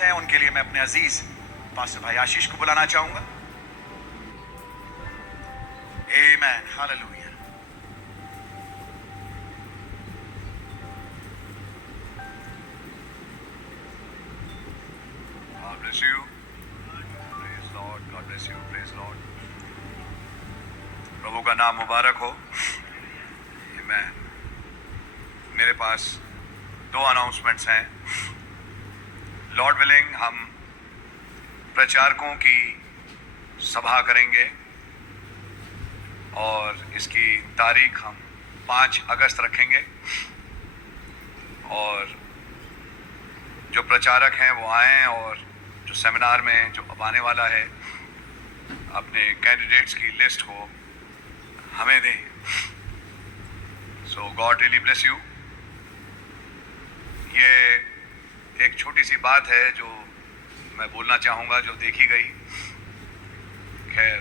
हैं उनके लिए मैं अपने अजीज पास्टर भाई आशीष को बुलाना चाहूंगा। आमेन, hallelujah. God bless you. Praise Lord. God bless you. Praise Lord. प्रभु का नाम मुबारक हो। आमेन। मेरे पास 2 अनाउंसमेंट्स हैं। लॉर्ड विलिंग हम प्रचारकों की सभा करेंगे और इसकी तारीख हम 5 अगस्त रखेंगे और जो प्रचारक हैं वो आएँ और जो सेमिनार में जो अब आने वाला है अपने कैंडिडेट्स की लिस्ट को हमें दें। सो गॉड रियली ब्लेस यू। ये एक छोटी सी बात है जो मैं बोलना चाहूँगा, जो देखी गई। खैर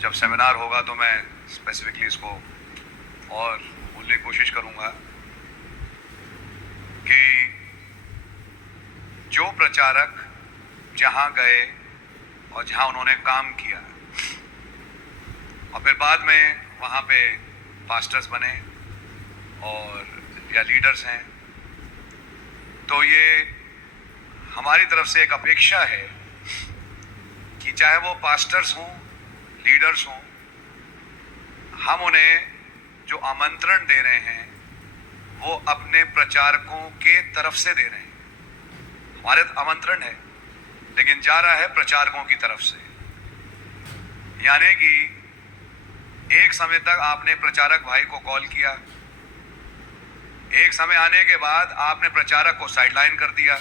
जब सेमिनार होगा तो मैं स्पेसिफिकली इसको और बोलने की कोशिश करूँगा कि जो प्रचारक जहाँ गए और जहाँ उन्होंने काम किया और फिर बाद में वहाँ पे पास्टर्स बने और या लीडर्स हैं, तो ये हमारी तरफ से एक अपेक्षा है कि चाहे वो पास्टर्स हों, लीडर्स हों, हम उन्हें जो आमंत्रण दे रहे हैं वो अपने प्रचारकों के तरफ से दे रहे हैं। हमारे आमंत्रण है लेकिन जा रहा है प्रचारकों की तरफ से। यानी कि एक समय तक आपने प्रचारक भाई को कॉल किया, एक समय आने के बाद आपने प्रचारक को साइडलाइन कर दिया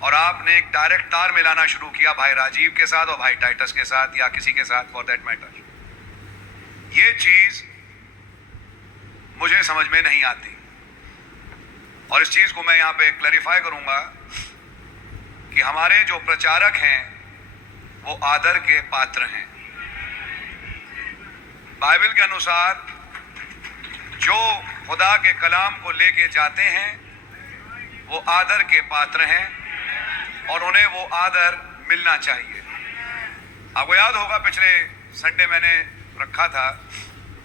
और आपने एक डायरेक्ट तार मिलाना शुरू किया भाई राजीव के साथ और भाई टाइटस के साथ या किसी के साथ फॉर दैट मैटर। ये चीज मुझे समझ में नहीं आती और इस चीज को मैं यहां पे क्लैरिफाई करूंगा कि हमारे जो प्रचारक हैं वो आदर के पात्र हैं। बाइबल के अनुसार जो खुदा के कलाम को लेके जाते हैं वो आदर के पात्र हैं और उन्हें वो आदर मिलना चाहिए। आपको याद होगा पिछले संडे मैंने रखा था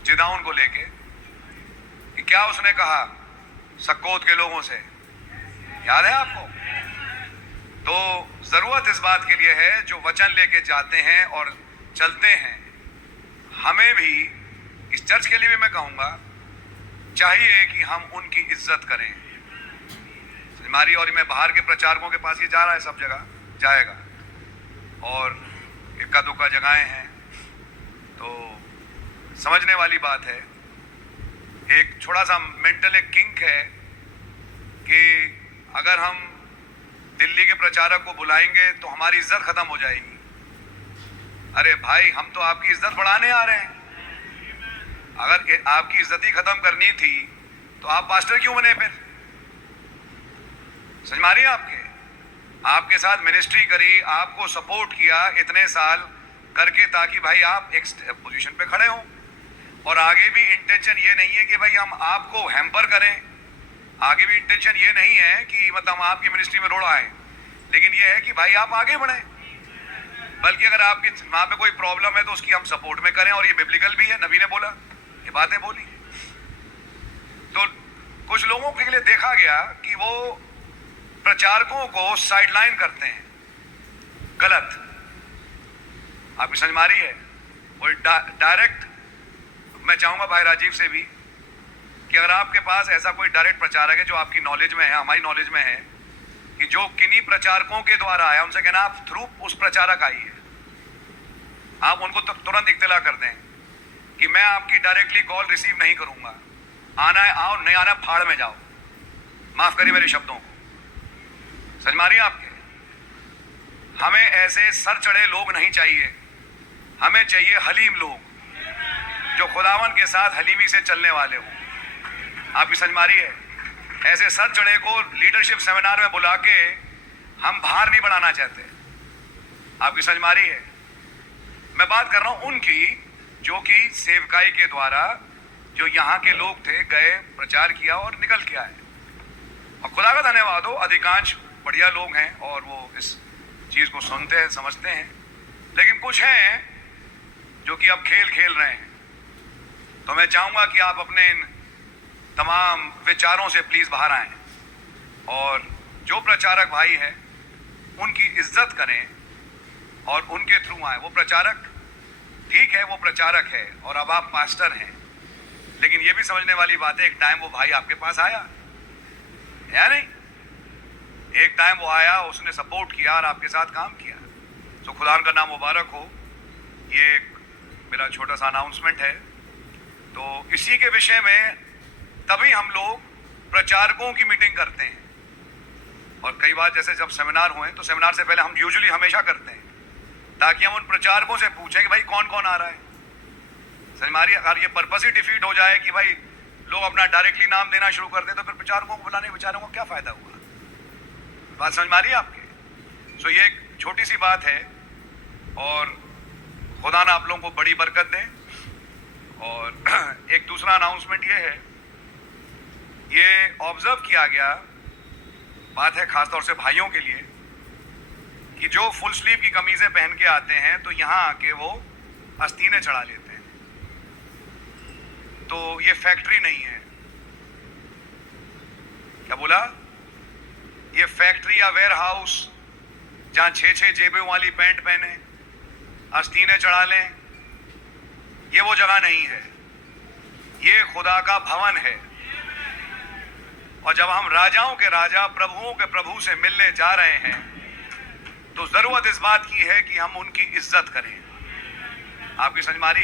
जिदाउन को लेके कि क्या उसने कहा सक्कोत के लोगों से, याद है आपको? तो जरूरत इस बात के लिए है जो वचन लेके जाते हैं और चलते हैं, हमें भी इस चर्च के लिए भी मैं कहूंगा चाहिए कि हम उनकी इज्जत करें। हमारी और मैं बाहर के प्रचारकों के पास ये जा रहा है, सब जगह जाएगा और इक्का दुक्का जगहें हैं, तो समझने वाली बात है। एक छोटा सा मेंटल एक किंक है कि अगर हम दिल्ली के प्रचारक को बुलाएंगे तो हमारी इज्जत खत्म हो जाएगी। अरे भाई, हम तो आपकी इज्जत बढ़ाने आ रहे हैं। अगर आपकी इज्जत ही खत्म करनी थी तो आप पास्टर क्यों बने? फिर समझ मारिए, आपके साथ मिनिस्ट्री करी, आपको सपोर्ट किया इतने साल करके ताकि भाई आप एक पोजीशन पे खड़े हों और आगे भी इंटेंशन ये नहीं है कि भाई हम आपको हैम्पर करें, आगे भी इंटेंशन ये नहीं है कि मतलब हम आपकी मिनिस्ट्री में रोड़ा है, लेकिन ये है कि भाई आप आगे बढ़ें। बल्कि अगर आपके वहां पे कोई प्रॉब्लम है तो उसकी हम सपोर्ट में करें और ये बिब्लिकल भी है, नबी ने बोला, ये बातें बोली। तो कुछ लोगों के लिए देखा गया कि वो प्रचारकों को साइडलाइन करते हैं, गलत। आपकी समझ मारी है? वो डायरेक्ट मैं चाहूंगा भाई राजीव से भी कि अगर आपके पास ऐसा कोई डायरेक्ट प्रचारक है जो आपकी नॉलेज में है, हमारी नॉलेज में है, कि जो किन्हीं प्रचारकों के द्वारा आया, उनसे कहना आप थ्रू उस प्रचारक आई है, आप उनको तुरंत इत्तला कर दें कि मैं आपकी डायरेक्टली कॉल रिसीव नहीं करूंगा, आना है आओ, नहीं आना फाड़ में जाओ। माफ करिए मेरे शब्दों को, समझ मारिए आपके। हमें ऐसे सर चढ़े लोग नहीं चाहिए, हमें चाहिए हलीम लोग जो खुदावन के साथ हलीमी से चलने वाले हो। आपकी समझ मारी है? ऐसे सर चढ़े को लीडरशिप सेमिनार में बुला के हम बाहर नहीं बढ़ाना चाहते। आपकी समझ मारी है? मैं बात कर रहा हूं उनकी जो कि सेवकाई के द्वारा जो यहाँ के लोग थे, गए, प्रचार किया और निकल के आए। और खुदा का धन्यवाद हो, अधिकांश बढ़िया लोग हैं और वो इस चीज़ को सुनते हैं, समझते हैं, लेकिन कुछ हैं जो कि अब खेल खेल रहे हैं। तो मैं चाहूँगा कि आप अपने इन तमाम विचारों से प्लीज़ बाहर आएं और जो प्रचारक भाई हैं उनकी इज्जत करें और उनके थ्रू आए। वो प्रचारक ठीक है, वो प्रचारक है और अब आप पास्टर हैं, लेकिन ये भी समझने वाली बात है एक टाइम वो भाई आपके पास आया या नहीं? एक टाइम वो आया, उसने सपोर्ट किया और आपके साथ काम किया। तो खुदा का नाम मुबारक हो। ये एक मेरा छोटा सा अनाउंसमेंट है। तो इसी के विषय में तभी हम लोग प्रचारकों की मीटिंग करते हैं, और कई बार जैसे जब सेमिनार हुए तो सेमिनार से पहले हम यूजुअली हमेशा करते हैं ताकि हम उन प्रचारकों से पूछें कि भाई कौन कौन आ रहा है। हमारी अगर ये पर्पस ही डिफीट हो जाए कि भाई लोग अपना डायरेक्टली नाम देना शुरू कर दें तो फिर प्रचारकों को बुलाने बेचारों को क्या फायदा हुआ? बात समझ में आ रही है आपके? सो ये एक छोटी सी बात है और खुदा ना आप लोगों को बड़ी बरकत दे। और एक दूसरा अनाउंसमेंट ये है, ये ऑब्जर्व किया गया, बात है खासतौर से भाइयों के लिए, कि जो फुल स्लीव की कमीजें पहन के आते हैं तो यहाँ आके वो आस्तीनें चढ़ा लेते हैं। तो ये फैक्ट्री नहीं है। क्या बोला? ये फैक्ट्री या वेयर हाउस जहां 6-6 जेबों वाली पैंट पहने आस्तीनें चढ़ा लें, ये वो जगह नहीं है। ये खुदा का भवन है। और जब हम राजाओं के राजा, प्रभुओं के प्रभु से मिलने जा रहे हैं तो जरूरत इस बात की है कि हम उनकी इज्जत करें। आपकी समझ में आ रही?